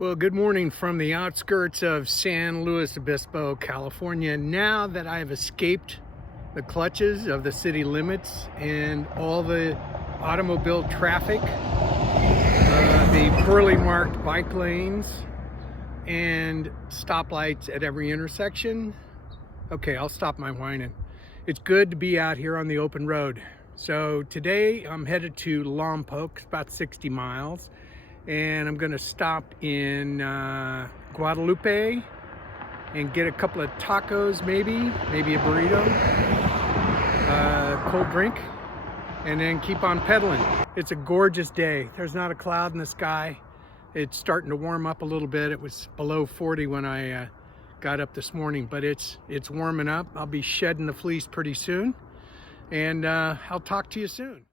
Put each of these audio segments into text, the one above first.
Well, good morning from the outskirts of San Luis Obispo, California. Now that I've escaped the clutches of the city limits and all the automobile traffic, the poorly marked bike lanes, and stoplights at every intersection. Okay, I'll stop my whining. It's good to be out here on the open road. So today I'm headed to Lompoc, about 60 miles. And I'm gonna stop in Guadalupe and get a couple of tacos, maybe a burrito, cold drink, and then keep on pedaling. It's a gorgeous day. There's not a cloud in the sky. It's starting to warm up a little bit. It was below 40 when I got up this morning, but it's warming up. I'll be shedding the fleece pretty soon, and I'll talk to you soon.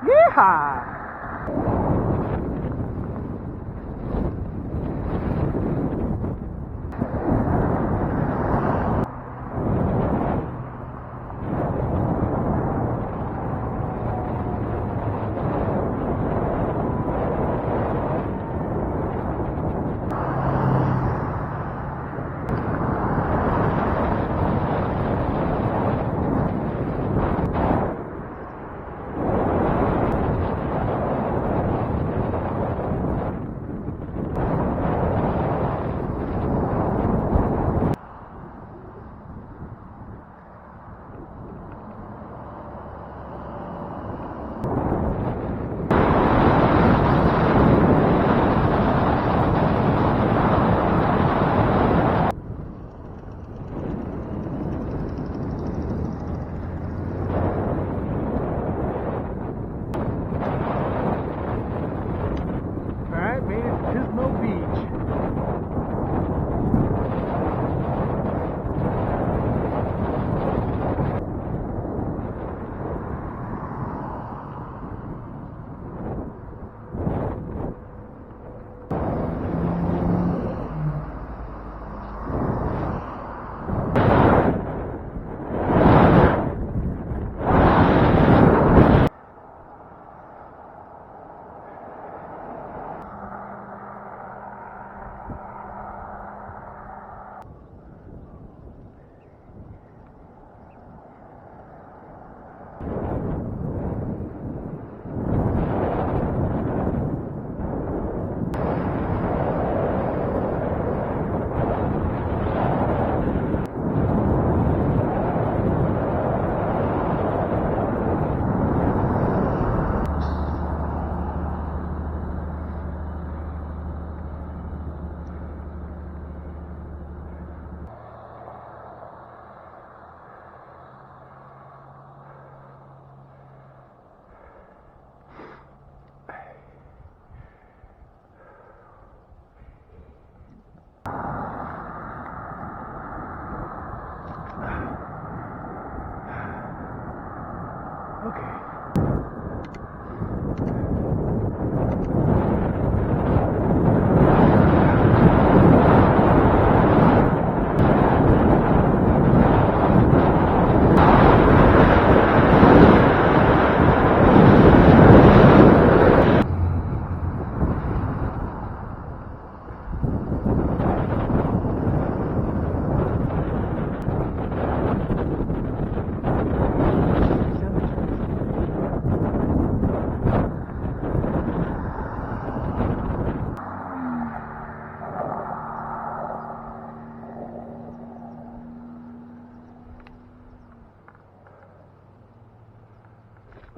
Yeehaw!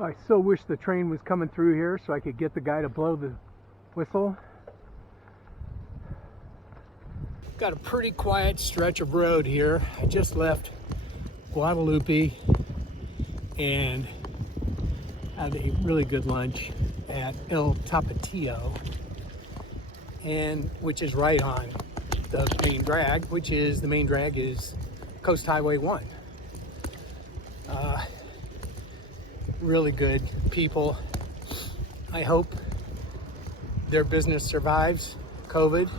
I so wish the train was coming through here so I could get the guy to blow the whistle. Got a pretty quiet stretch of road here. I just left Guadalupe and had a really good lunch at El Tapatio, and which is right on the main drag, the main drag is Coast Highway 1. Really good people. I hope their business survives COVID.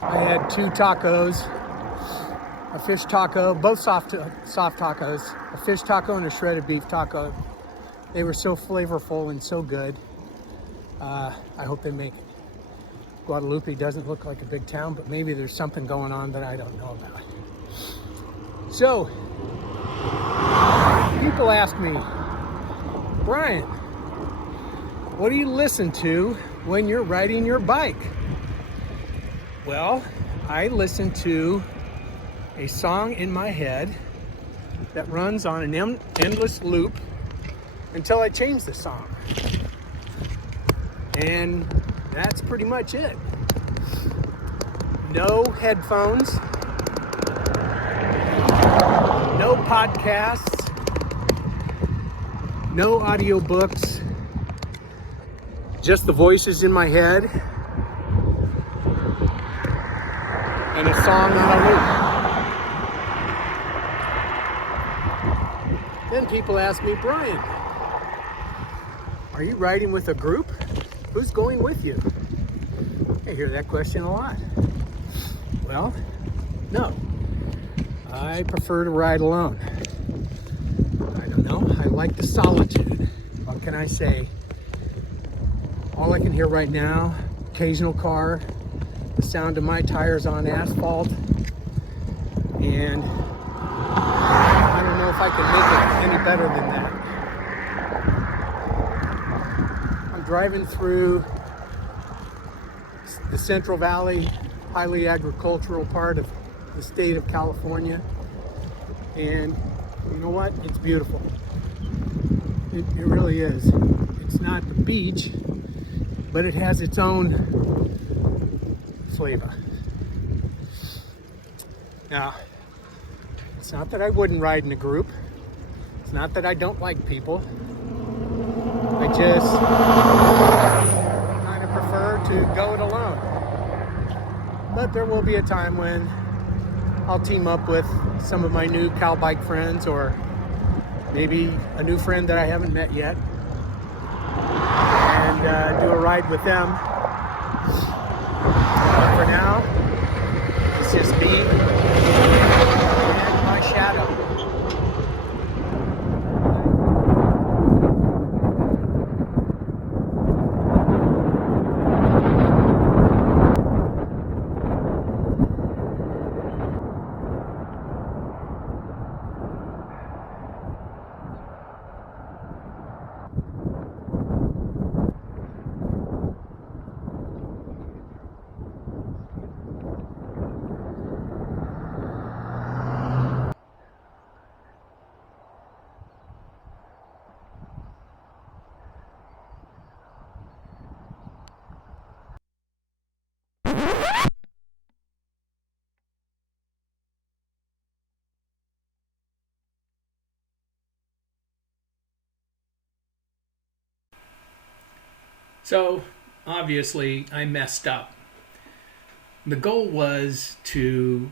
I had 2 tacos, a fish taco, both soft tacos, a fish taco and a shredded beef taco. They were so flavorful and so good. I hope they make it. Guadalupe doesn't look like a big town, but maybe there's something going on that I don't know about. So, people ask me, Brian, what do you listen to when you're riding your bike? Well, I listen to a song in my head that runs on an endless loop until I change the song. And that's pretty much it. No headphones, no podcasts, no audiobooks, just the voices in my head and a song on a loop. Then people ask me, Brian, are you riding with a group? Who's going with you? I hear that question a lot. Well, no. I prefer to ride alone. I don't know. I like the solitude. What can I say? All I can hear right now, occasional car, the sound of my tires on asphalt, and I don't know if I can make it any better than that. I'm driving through the Central Valley, highly agricultural part of the state of California, and you know what? It's beautiful. It really is. It's not the beach, but it has its own flavor. Now, it's not that I wouldn't ride in a group. It's not that I don't like people. I just kind of prefer to go it alone. But there will be a time when I'll team up with some of my new cow bike friends, or maybe a new friend that I haven't met yet, and do a ride with them. But for now, it's just me and my shadow. So, obviously, I messed up. The goal was to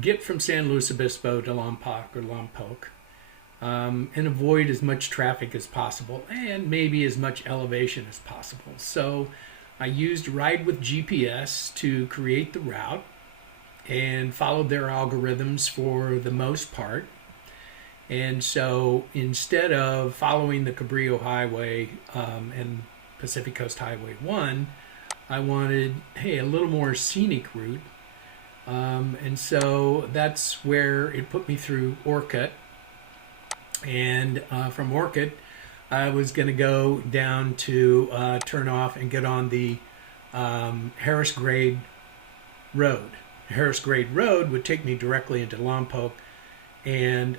get from San Luis Obispo to Lompoc, and avoid as much traffic as possible and maybe as much elevation as possible. So I used Ride with GPS to create the route and followed their algorithms for the most part. And so instead of following the Cabrillo Highway and Pacific Coast Highway 1, I wanted, a little more scenic route. And so that's where it put me through Orcutt. And from Orcutt, I was going to go down to turn off and get on the Harris Grade Road. Harris Grade Road would take me directly into Lompoc, and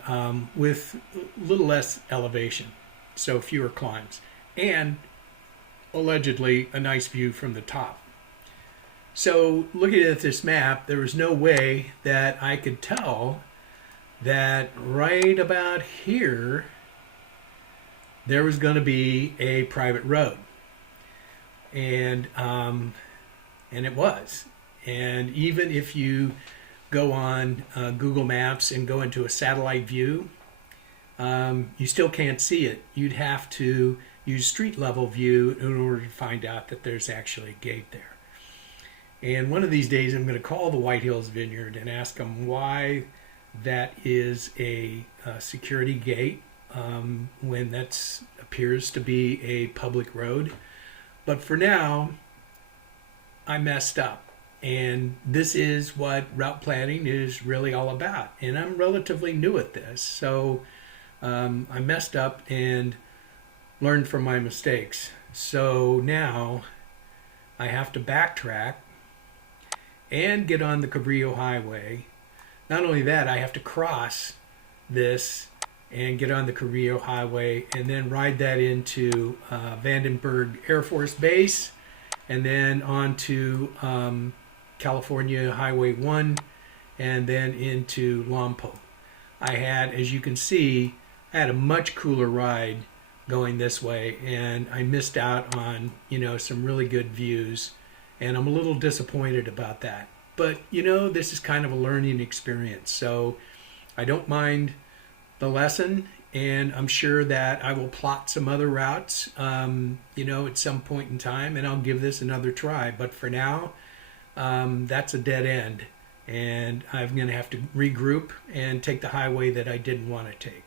with a little less elevation, so fewer climbs, and allegedly a nice view from the top. So looking at this map, there was no way that I could tell that right about here there was going to be a private road, and it was. And even if you go on Google Maps and go into a satellite view, you still can't see it. You'd have to use street level view in order to find out that there's actually a gate there. And one of these days I'm going to call the White Hills Vineyard and ask them why that is a security gate when that appears to be a public road. But for now, I messed up. And this is what route planning is really all about. And I'm relatively new at this. So I messed up and learned from my mistakes. So now I have to backtrack and get on the Cabrillo Highway. Not only that, I have to cross this and get on the Cabrillo Highway and then ride that into Vandenberg Air Force Base and then on to California Highway 1 and then into Lompoc. I had, as you can see, I had a much cooler ride going this way, and I missed out on, some really good views, and I'm a little disappointed about that. But, this is kind of a learning experience, so I don't mind the lesson, and I'm sure that I will plot some other routes, at some point in time, and I'll give this another try. But for now, that's a dead end, and I'm going to have to regroup and take the highway that I didn't want to take.